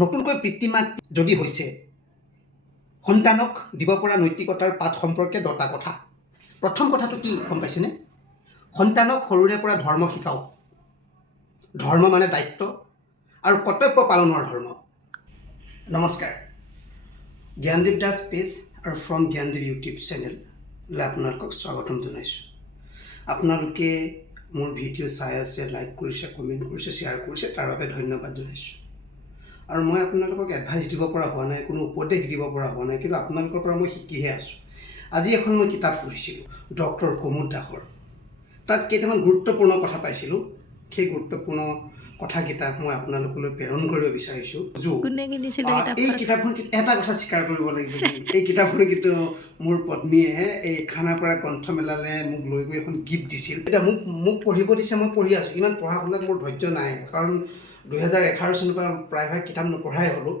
নতুনকৈ পিতৃমাত যদি হৈছে সন্তানক দিব পৰা নৈতিকতাৰ পাঠ সম্পৰ্কে 10টা কথা। প্ৰথম কথাটো কি গম পাইছেনে? সন্তানক সৰুৰে পৰা ধৰ্ম শিকাওক। ধৰ্ম মানে দায়িত্ব আৰু কৰ্তব্য পালনৰ ধৰ্ম। নমস্কাৰ, জ্ঞানদীপ দাস পেজ আৰু ফ্ৰম জ্ঞানদীপ ইউটিউব চেনেললৈ আপোনালোকক স্বাগতম জনাইছোঁ। আপোনালোকে মোৰ ভিডিঅ' চাই আছে, লাইক কৰিছে, কমেণ্ট কৰিছে, শ্বেয়াৰ কৰিছে, তাৰ বাবে ধন্যবাদ জনাইছোঁ। আৰু মই আপোনালোকক এডভাইচ দিব পৰা হোৱা নাই, কোনো উপদেশ দিব পৰা হোৱা নাই, কিন্তু আপোনালোকৰ পৰা মই শিকিহে আছোঁ। আজি এখন মই কিতাপ পঢ়িছিলোঁ ডক্টৰ কুমুদ দাসৰ। তাত কেইটামান গুৰুত্বপূৰ্ণ কথা পাইছিলোঁ। সেই গুৰুত্বপূৰ্ণ কথাকেইটা মই আপোনালোকলৈ প্ৰেৰণ কৰিব বিচাৰিছোঁ। এই কিতাপখন এটা কথা স্বীকাৰ কৰিব লাগিব, এই কিতাপখন কিন্তু মোৰ পত্নীয়ে এই খানাপাৰা গ্ৰন্থমেলালৈ মোক লৈ গৈ এখন গিফ্ট দিছিল। এতিয়া মোক পঢ়িব দিছে, মই পঢ়ি আছোঁ। ইমান পঢ়া শুনাত মোৰ ধৈৰ্য নাই, কাৰণ 2011 চনৰ পৰা প্ৰায়ভাগ কিতাপ নপঢ়াই হ'লোঁ।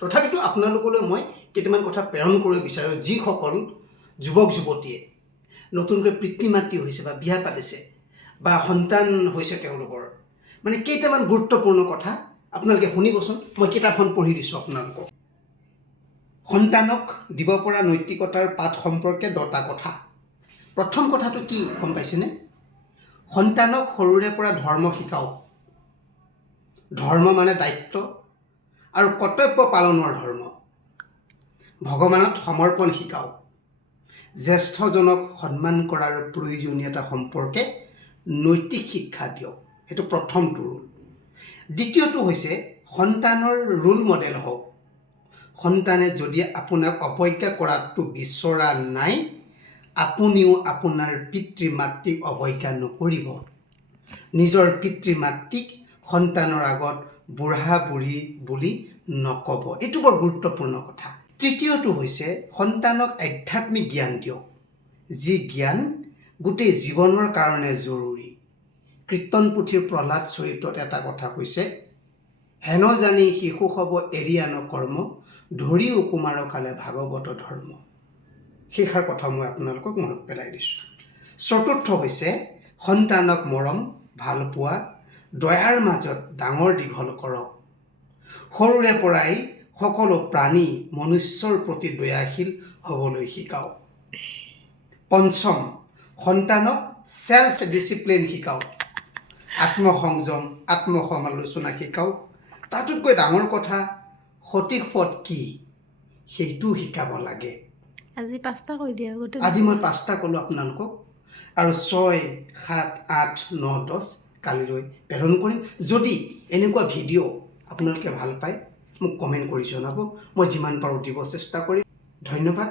তথাপিতো আপোনালোকলৈ মই কেইটামান কথা প্ৰেৰণ কৰিব বিচাৰোঁ। যিসকল যুৱক যুৱতীয়ে নতুনকৈ পিতৃ মাতৃ হৈছে বা বিয়া পাতিছে বা সন্তান হৈছে তেওঁলোকৰ, মানে কেইটামান গুৰুত্বপূৰ্ণ কথা আপোনালোকে শুনিবচোন। মই কিতাপখন পঢ়ি দিছোঁ আপোনালোকক। সন্তানক দিব পৰা নৈতিকতাৰ পাঠ সম্পৰ্কে 10টা কথা। প্ৰথম কথাটো কি গম পাইছেনে? সন্তানক সৰুৰে পৰা ধৰ্ম শিকাওক। ধৰ্ম মানে দায়িত্ব আৰু কৰ্তব্য পালনৰ ধৰ্ম। ভগৱানত সমৰ্পণ শিকাওক। জ্যেষ্ঠজনক সন্মান কৰাৰ প্ৰয়োজনীয়তা সম্পৰ্কে নৈতিক শিক্ষা দিয়ক। সেইটো প্ৰথমটো ৰোল। দ্বিতীয়টো হৈছে সন্তানৰ ৰোল মডেল হওক। সন্তানে যদি আপোনাক অৱজ্ঞা কৰাটো বিচৰা নাই, আপুনিও আপোনাৰ পিতৃ মাতৃক অৱজ্ঞা নকৰিব। নিজৰ পিতৃ মাতৃক সন্তানৰ আগত বুঢ়া বুঢ়ী বুলি নক'ব। এইটো বৰ গুৰুত্বপূৰ্ণ কথা। তৃতীয়টো হৈছে সন্তানক আধ্যাত্মিক জ্ঞান দিয়ক, যি জ্ঞান গোটেই জীৱনৰ কাৰণে জৰুৰী। কীৰ্তন পুথিৰ প্ৰহ্লাদ চৰিত্ৰত এটা কথা কৈছে, হেন জানি শিশু হ'ব এৰিয়া নকৰ্ম, ধৰি কুমাৰ কালে ভাগৱত ধৰ্ম। সেইষাৰ কথা মই আপোনালোকক মনত পেলাই দিছোঁ। চতুৰ্থ হৈছে সন্তানক মৰম, ভালপোৱা, দয়াৰ মাজত ডাঙৰ দীঘল কৰক। সৰুৰে পৰাই সকলো প্ৰাণী মনুষ্যৰ প্ৰতি দয়াশীল হ'বলৈ শিকাওক। পঞ্চম, সন্তানক চেল্ফ ডিচিপ্লিন শিকাওক। আত্মসংযম, আত্মসমালোচনা শিকাওক। তাতোতকৈ ডাঙৰ কথা সঠিক পথ কি সেইটো শিকাব লাগে। আজি 5টা কৈ দিয়া। আজি মই 5টা ক'লোঁ আপোনালোকক, আৰু 6, 7, 8, 9, 10 কালিলৈ প্ৰেৰণ কৰিম। যদি এনেকুৱা ভিডিঅ' আপোনালোকে ভাল পায় মোক কমেণ্ট কৰি জনাব। মই যিমান পাৰোঁ দিব চেষ্টা কৰিম। ধন্যবাদ।